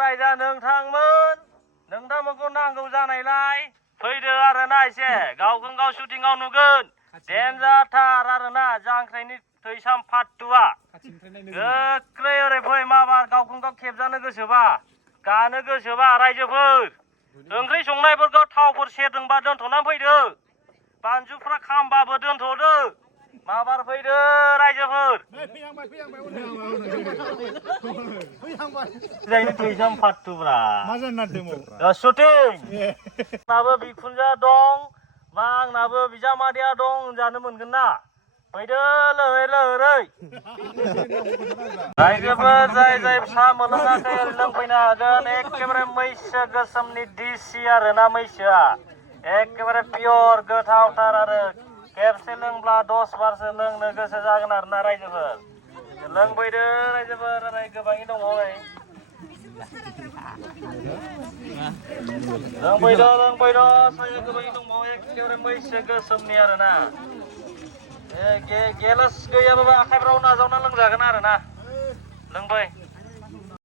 रायजा नोंथांमोनखौ नांगौ जानायलाय फैदो आरोना एसे गावजों गाव शुटिंआव नुगोन देनजारथार आरोना जांख्राइनि थैसाम पार्ट 2आ गोख्रै ओरै फै माबार गावजों गाव खेबजानो गोसोबा गानो गोसोबा रायजोफोर ओंख्रि संनायफोरखौ थावफोर सेरदोंबा दोनथ'नानै फैदो बानजुफ्रा खामबाबो दोनथ'दो माबार फैदो रायजोफोर थैसाम पार्ट 2ब्रा शुटिं आंनाबो बिखुनजा दं मा आंनाबो बिजामादैया दं होनजानो मोनगोन ना फैदो लहै लहरै रायजोफोर जाय फिसा मोनलोङाखै लोंफैनो हागोन एखेबारे मैसो गोसोमनि दिसि आरोना मैसोआ एखेबारे पियर गोथावथार आरो खेबसे लोंब्ला 10 बारसो लोंनो गोसो जागोन आरोना रायजोफोर लोंफैदो रायजोफोर ओरै गोबाङै दङ ओरै लोंफैदो साया गोबाङै दंबावो एखेबारे मैसो गोसोमनि आरोना गेलास गैयाबाबो आखाइ